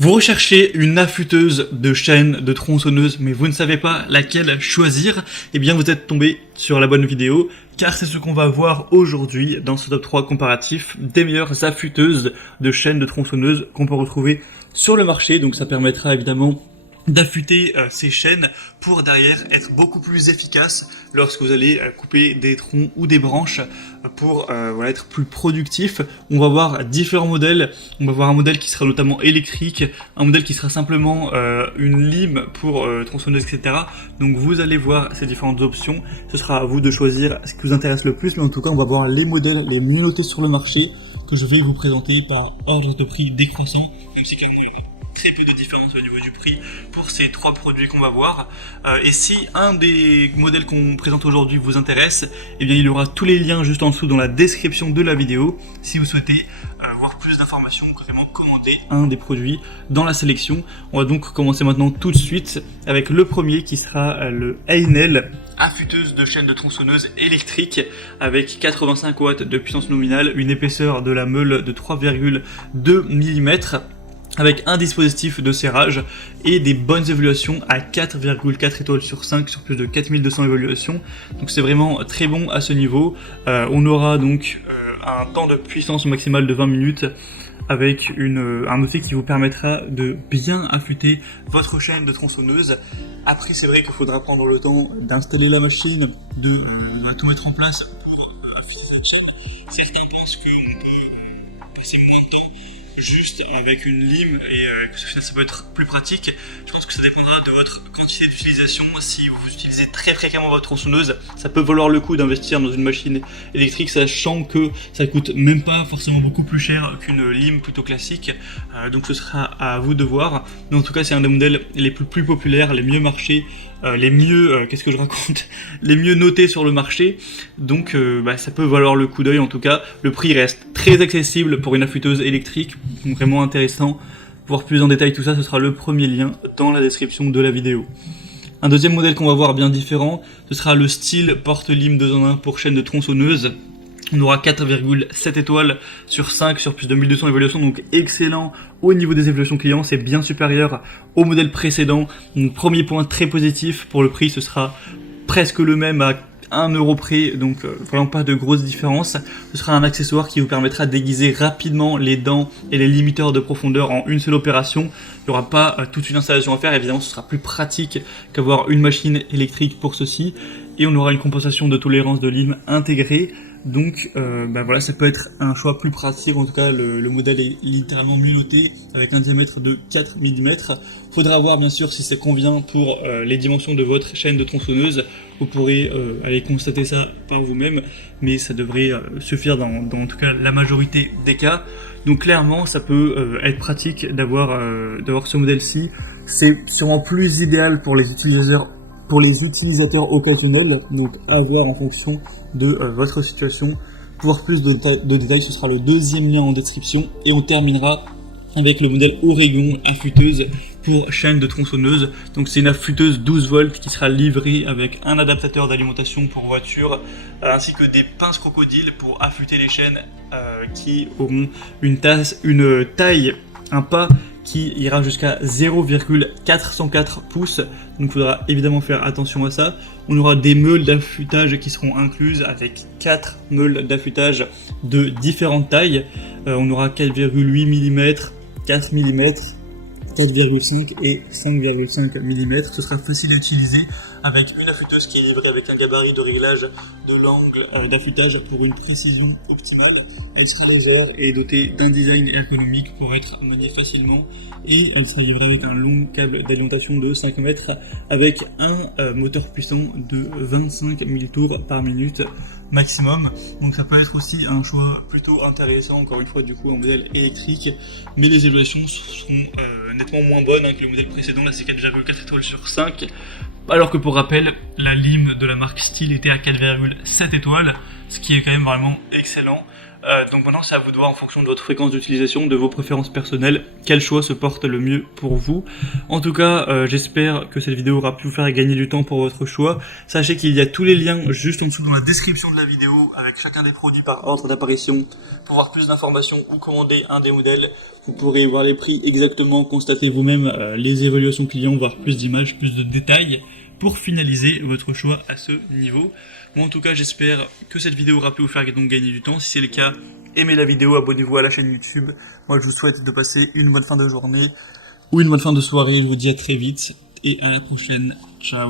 Vous recherchez une affûteuse de chaîne, de tronçonneuse, mais vous ne savez pas laquelle choisir, eh bien vous êtes tombé sur la bonne vidéo, car c'est ce qu'on va voir aujourd'hui dans ce top 3 comparatif des meilleures affûteuses de chaîne, de tronçonneuse qu'on peut retrouver sur le marché. Donc ça permettra évidemment d'affûter ces chaînes pour derrière être beaucoup plus efficace lorsque vous allez couper des troncs ou des branches pour voilà, être plus productif. On va voir différents modèles. On va voir un modèle qui sera notamment électrique, un modèle qui sera simplement une lime pour tronçonneuse, etc. Donc vous allez voir ces différentes options. Ce sera à vous de choisir ce qui vous intéresse le plus, mais en tout cas on va voir les modèles les mieux notés sur le marché que je vais vous présenter par ordre de prix décroissant, même si clairement il y a très peu de différence au niveau du prix pour ces trois produits qu'on va voir. Et si un des modèles qu'on présente aujourd'hui vous intéresse, eh bien il y aura tous les liens juste en dessous dans la description de la vidéo si vous souhaitez voir plus d'informations, carrément commander un des produits dans la sélection. On va donc commencer maintenant tout de suite avec le premier qui sera le Einel affûteuse de chaîne de tronçonneuse électrique avec 85 watts de puissance nominale, une épaisseur de la meule de 3,2 mm, avec un dispositif de serrage et des bonnes évaluations à 4,4 étoiles sur 5 sur plus de 4200 évaluations. Donc c'est vraiment très bon à ce niveau. On aura donc un temps de puissance maximale de 20 minutes avec un effet qui vous permettra de bien affûter votre chaîne de tronçonneuse. Après c'est vrai qu'il faudra prendre le temps d'installer la machine, de tout mettre en place pour affûter cette chaîne. Certains pensent qu'on peut passer moins de temps juste avec une lime et que ça peut être plus pratique. Je pense que ça dépendra de votre quantité d'utilisation. Si vous utilisez très fréquemment votre tronçonneuse, ça peut valoir le coup d'investir dans une machine électrique, sachant que ça coûte même pas forcément beaucoup plus cher qu'une lime plutôt classique. Donc ce sera à vous de voir. Mais en tout cas c'est un des modèles les plus populaires, les mieux marchés, les mieux, les mieux notés sur le marché. Donc ça peut valoir le coup d'œil. En tout cas le prix reste très accessible pour une affûteuse électrique, donc vraiment intéressant. Voir plus en détail tout ça, ce sera le premier lien dans la description de la vidéo. Un deuxième modèle qu'on va voir bien différent, ce sera le style porte-lime 2 en 1 pour chaîne de tronçonneuse. On aura 4,7 étoiles sur 5 sur plus de 1200 évaluations, donc excellent au niveau des évaluations clients, c'est bien supérieur au modèle précédent. Donc premier point très positif, pour le prix ce sera presque le même à 1 euro près, donc vraiment pas de grosse différence. Ce sera un accessoire qui vous permettra d'aiguiser rapidement les dents et les limiteurs de profondeur en une seule opération. Il n'y aura pas toute une installation à faire, évidemment ce sera plus pratique qu'avoir une machine électrique pour ceci. Et on aura une compensation de tolérance de lime intégrée. Donc voilà, ça peut être un choix plus pratique. En tout cas le modèle est littéralement mieux noté avec un diamètre de 4 mm. Faudra voir bien sûr si ça convient pour les dimensions de votre chaîne de tronçonneuse. Vous pourrez aller constater ça par vous-même, mais ça devrait suffire dans en tout cas la majorité des cas. Donc clairement ça peut être pratique d'avoir ce modèle-ci. C'est sûrement plus idéal pour les utilisateurs occasionnels, donc à voir en fonction de votre situation. Pour voir plus de détails, ce sera le deuxième lien en description. Et on terminera avec le modèle Oregon affûteuse pour chaîne de tronçonneuse. Donc c'est une affûteuse 12 volts qui sera livrée avec un adaptateur d'alimentation pour voiture, ainsi que des pinces crocodiles pour affûter les chaînes qui auront une taille, un pas qui ira jusqu'à 0,404 pouces. Donc il faudra évidemment faire attention à ça. On aura des meules d'affûtage qui seront incluses avec 4 meules d'affûtage de différentes tailles. On aura 4,8 mm, 4 mm, 4,5 et 5,5 mm. Ce sera facile à utiliser avec une affûteuse qui est livrée avec un gabarit de réglage de l'angle d'affûtage pour une précision optimale. Elle sera légère et dotée d'un design ergonomique pour être maniée facilement, et elle sera livrée avec un long câble d'alimentation de 5 mètres avec un moteur puissant de 25 000 tours par minute maximum. Donc ça peut être aussi un choix plutôt intéressant, encore une fois du coup en modèle électrique, mais les évaluations seront nettement moins bonnes que le modèle précédent. Là c'est 4,4 étoiles sur 5, alors que pour rappel la lime de la marque Stihl était à 4,7 étoiles, ce qui est quand même vraiment excellent. Donc maintenant c'est à vous de voir en fonction de votre fréquence d'utilisation, de vos préférences personnelles, quel choix se porte le mieux pour vous. En tout cas, j'espère que cette vidéo aura pu vous faire gagner du temps pour votre choix. Sachez qu'il y a tous les liens juste en dessous dans la description de la vidéo avec chacun des produits par ordre d'apparition pour voir plus d'informations ou commander un des modèles. Vous pourrez voir les prix exactement, constater vous-même les évaluations clients, voir plus d'images, plus de détails pour finaliser votre choix à ce niveau. Moi en tout cas j'espère que cette vidéo aura pu vous faire donc gagner du temps. Si c'est le cas, aimez la vidéo, abonnez-vous à la chaîne YouTube. Moi je vous souhaite de passer une bonne fin de journée ou une bonne fin de soirée. Je vous dis à très vite et à la prochaine. Ciao.